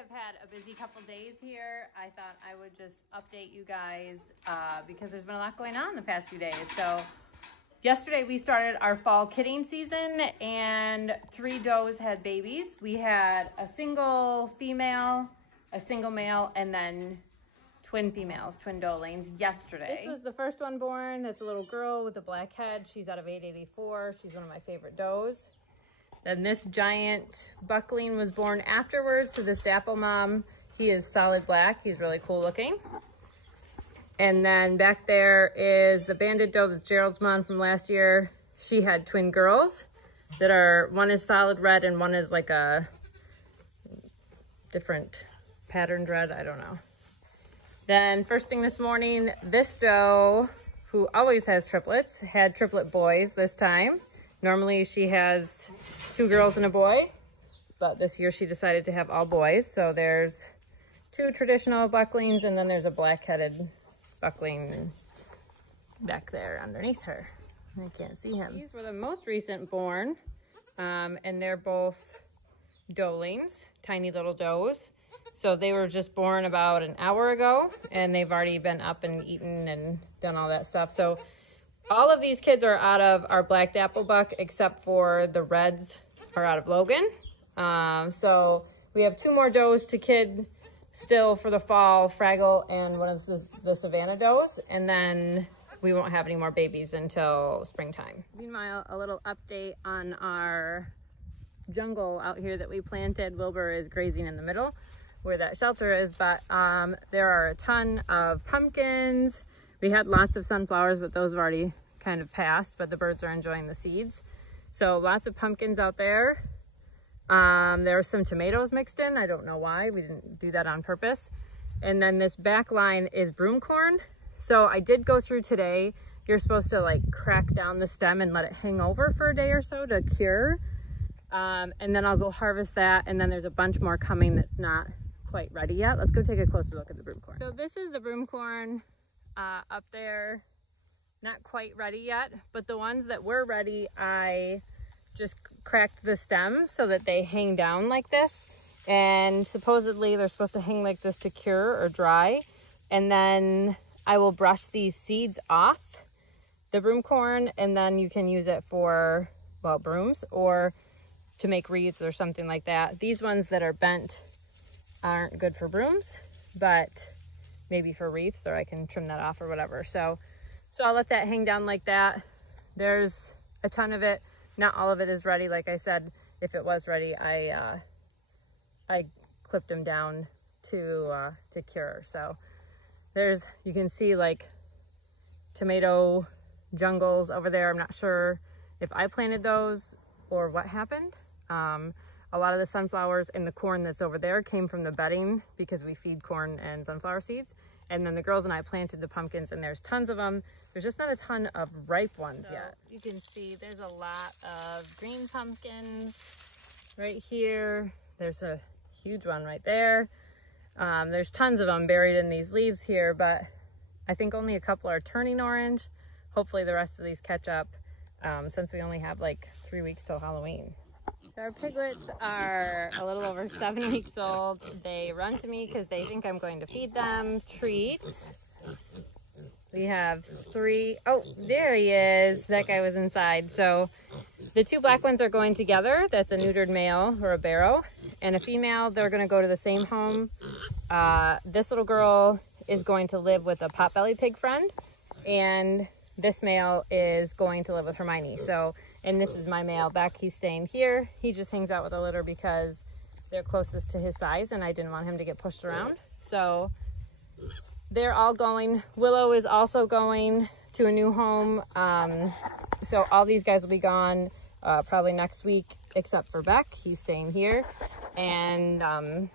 have had a busy couple days here. I thought I would just update you guys because there's been a lot going on the past few days. So yesterday we started our fall kidding season and 3 does had babies. We had a single female, a single male, and then twin females, twin doelings yesterday. This was the first one born. It's a little girl with a black head. She's out of 884. She's one of my favorite does. Then this giant buckling was born afterwards to this dapple mom. He is solid black. He's really cool looking. And then back there is the banded doe that's Gerald's mom from last year. She had twin girls that are, one is solid red and one is like a different patterned red. I don't know. Then first thing this morning, this doe, who always has triplets, had triplet boys this time. Normally she has 2 girls and a boy, but this year she decided to have all boys. So there's 2 traditional bucklings and then there's a black-headed buckling back there underneath her. I can't see him. These were the most recent born, and they're both doelings, tiny little does. So they were just born about an hour ago and they've already been up and eaten and done all that stuff. So all of these kids are out of our black dapple buck except for the reds are out of Logan. So we have 2 more does to kid still for the fall, Fraggle and one of the Savannah does. And then we won't have any more babies until springtime. Meanwhile, a little update on our jungle out here that we planted. Wilbur is grazing in the middle where that shelter is, but there are a ton of pumpkins. We had lots of sunflowers, but those have already kind of passed, but the birds are enjoying the seeds. So lots of pumpkins out there. There were some tomatoes mixed in. I don't know why. We didn't do that on purpose. And then this back line is broom corn. So I did go through today. You're supposed to like crack down the stem and let it hang over for a day or so to cure. And then I'll go harvest that. And then there's a bunch more coming that's not quite ready yet. Let's go take a closer look at the broom corn. So this is the broom corn up there. Not quite ready yet, but the ones that were ready, I just cracked the stem so that they hang down like this. And supposedly they're supposed to hang like this to cure or dry. And then I will brush these seeds off the broom corn, and then you can use it for, well, brooms or to make wreaths or something like that. These ones that are bent aren't good for brooms, but maybe for wreaths, or I can trim that off or whatever. So I'll let that hang down like that. There's a ton of it. Not all of it is ready. Like I said, if it was ready, I clipped them down to cure. So there's, you can see like tomato jungles over there. I'm not sure if I planted those or what happened. A lot of the sunflowers and the corn that's over there came from the bedding because we feed corn and sunflower seeds. And then the girls and I planted the pumpkins, and there's tons of them. There's just not a ton of ripe ones yet. You can see there's a lot of green pumpkins right here. There's a huge one right there. There's tons of them buried in these leaves here, but I think only a couple are turning orange. Hopefully the rest of these catch up since we only have like 3 weeks till Halloween. So our piglets are a little over 7 weeks old. They run to me because they think I'm going to feed them treats. We have 3. Oh, there he is. That guy was inside. So the 2 black ones are going together. That's a neutered male or a barrow. And a female, they're going to go to the same home. This little girl is going to live with a potbelly pig friend. And this male is going to live with Hermione. So, and this is my male back. He's staying here. He just hangs out with the litter because they're closest to his size and I didn't want him to get pushed around. So they're all going. Willow is also going to a new home. So all these guys will be gone probably next week, except for Beck. He's staying here. And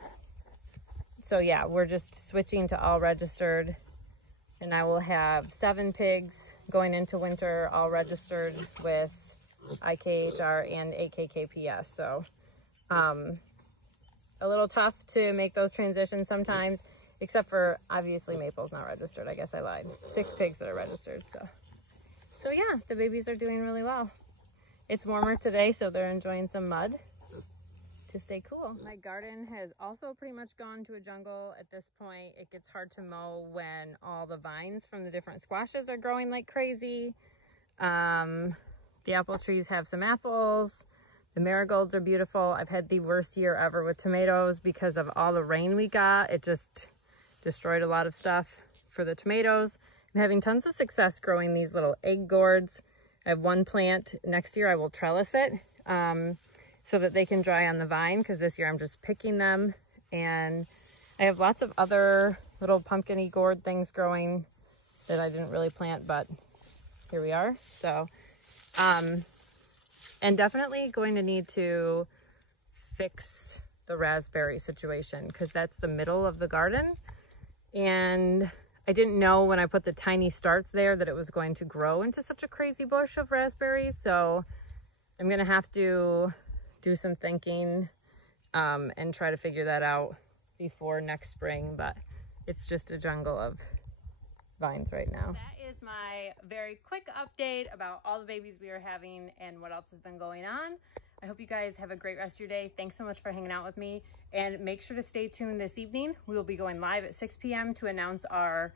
so yeah, we're just switching to all registered. And I will have 7 pigs going into winter, all registered with IKHR and AKKPS. So a little tough to make those transitions sometimes, except for obviously Maple's not registered. I guess I lied. 6 pigs that are registered. So yeah, the babies are doing really well. It's warmer today, so they're enjoying some mud to stay cool. My garden has also pretty much gone to a jungle at this point. It gets hard to mow when all the vines from the different squashes are growing like crazy. The apple trees have some apples. The marigolds are beautiful. I've had the worst year ever with tomatoes because of all the rain we got. It just destroyed a lot of stuff for the tomatoes. I'm having tons of success growing these little egg gourds. I have one plant. Next year I will trellis it so that they can dry on the vine, because this year I'm just picking them. And I have lots of other little pumpkin-y gourd things growing that I didn't really plant, but here we are. So, and definitely going to need to fix the raspberry situation, because that's the middle of the garden. And I didn't know when I put the tiny starts there that it was going to grow into such a crazy bush of raspberries. So I'm going to have to do some thinking and try to figure that out before next spring. But it's just a jungle of vines right now. That is my very quick update about all the babies we are having and what else has been going on. I hope you guys have a great rest of your day. Thanks so much for hanging out with me, and make sure to stay tuned this evening. We will be going live at 6 p.m. to announce our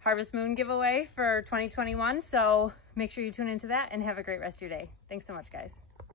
Harvest Moon giveaway for 2021. So make sure you tune into that and have a great rest of your day. Thanks so much, guys.